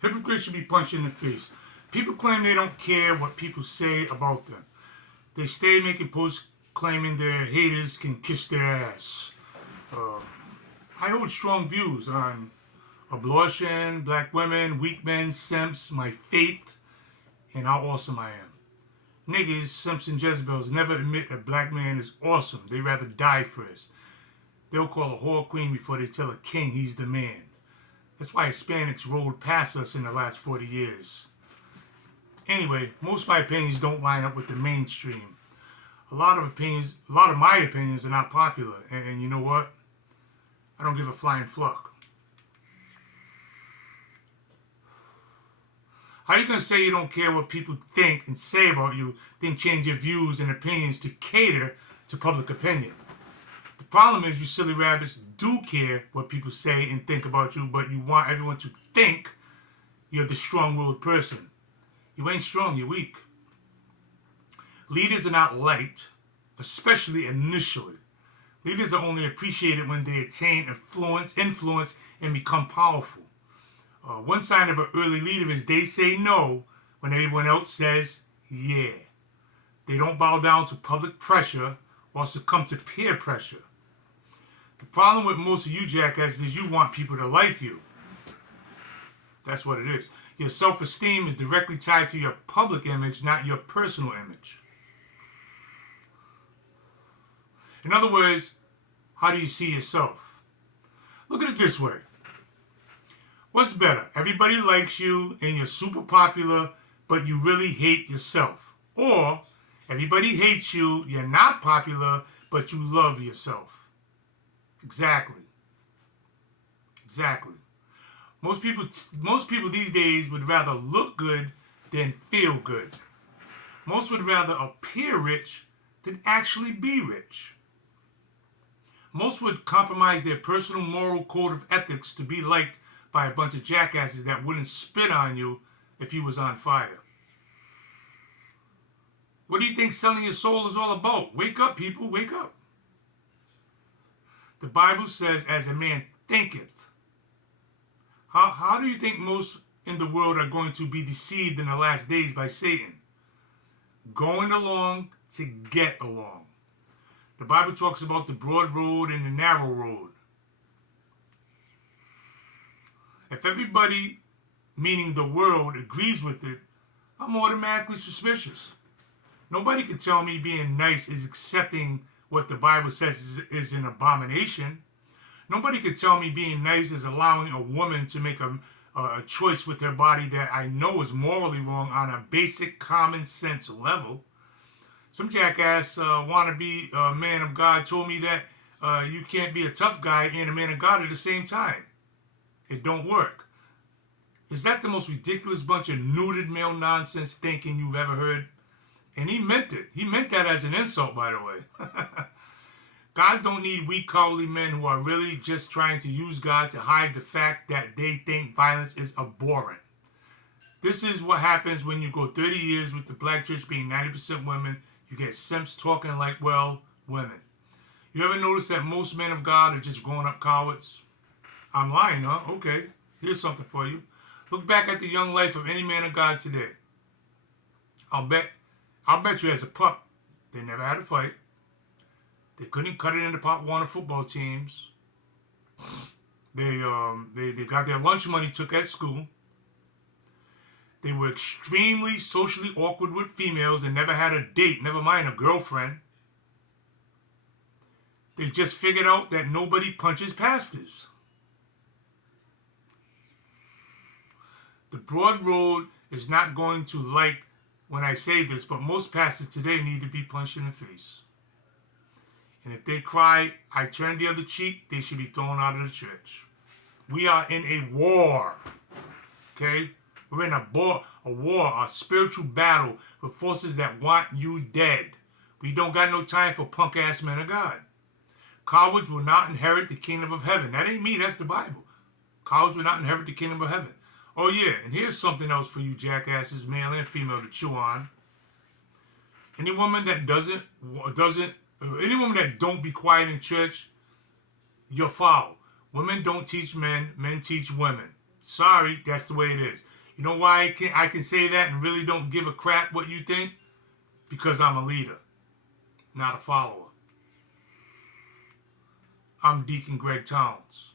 Hypocrites should be punched in the face. People claim they don't care what people say about them. They stay making posts claiming their haters can kiss their ass. I hold strong views on abortion, black women, weak men, simps, my faith, and how awesome I am. Niggas, simps, and Jezebels never admit a black man is awesome. They rather die first. They'll call a whore queen before they tell a king he's the man. That's why Hispanics rolled past us in the last 40 years. Anyway, most of my opinions don't line up with the mainstream. A lot of my opinions are not popular. And you know what? I don't give a flying fuck. How are you going to say you don't care what people think and say about you, then change your views and opinions to cater to public opinion? The problem is you silly rabbits do care what people say and think about you, but you want everyone to think you're the strong-willed person. You ain't strong, you're weak. Leaders are not liked, especially initially. Leaders are only appreciated when they attain influence, and become powerful. One sign of an early leader is they say no when everyone else says yeah. They don't bow down to public pressure or succumb to peer pressure. The problem with most of you jackasses is you want people to like you. That's what it is. Your self-esteem is directly tied to your public image, not your personal image. In other words, how do you see yourself? Look at it this way. What's better? Everybody likes you and you're super popular, but you really hate yourself. Or everybody hates you, you're not popular, but you love yourself. Exactly. Most people these days would rather look good than feel good. Most would rather appear rich than actually be rich. Most would compromise their personal moral code of ethics to be liked by a bunch of jackasses that wouldn't spit on you if you was on fire. What do you think selling your soul is all about? Wake up, people, wake up. The Bible says, as a man thinketh. How do you think most in the world are going to be deceived in the last days by Satan? Going along to get along. The Bible talks about the broad road and the narrow road. If everybody, meaning the world, agrees with it, I'm automatically suspicious. Nobody can tell me being nice is accepting what the Bible says is an abomination. Nobody can tell me being nice is allowing a woman to make a choice with her body that I know is morally wrong on a basic common sense level. Some jackass wannabe man of God told me that you can't be a tough guy and a man of God at the same time. It don't work. Is that the most ridiculous bunch of neutered male nonsense thinking you've ever heard? And he meant it. He meant that as an insult, by the way. God don't need weak, cowardly men who are really just trying to use God to hide the fact that they think violence is abhorrent. This is what happens when you go 30 years with the black church being 90% women. You get simps talking like, well, women. You ever notice that most men of God are just grown-up cowards? I'm lying, huh? Okay, here's something for you. Look back at the young life of any man of God today. I'll bet you as a pup, they never had a fight. They couldn't cut it into Pop Warner football teams. They got their lunch money took at school. They were extremely socially awkward with females and never had a date, never mind a girlfriend. They just figured out that nobody punches pastors. The broad road is not going to like when I say this, but most pastors today need to be punched in the face. And if they cry, I turn the other cheek, they should be thrown out of the church. We are in a war. Okay? We're in a war, a spiritual battle with forces that want you dead. We don't got no time for punk-ass men of God. Cowards will not inherit the kingdom of heaven. That ain't me, that's the Bible. Cowards will not inherit the kingdom of heaven. Oh yeah, and here's something else for you jackasses, male and female, to chew on. Any woman that any woman that don't be quiet in church, you're foul. Women don't teach men, men teach women. Sorry, that's the way it is. You know why I can say that and really don't give a crap what you think? Because I'm a leader, not a follower. I'm Deacon Greg Towns.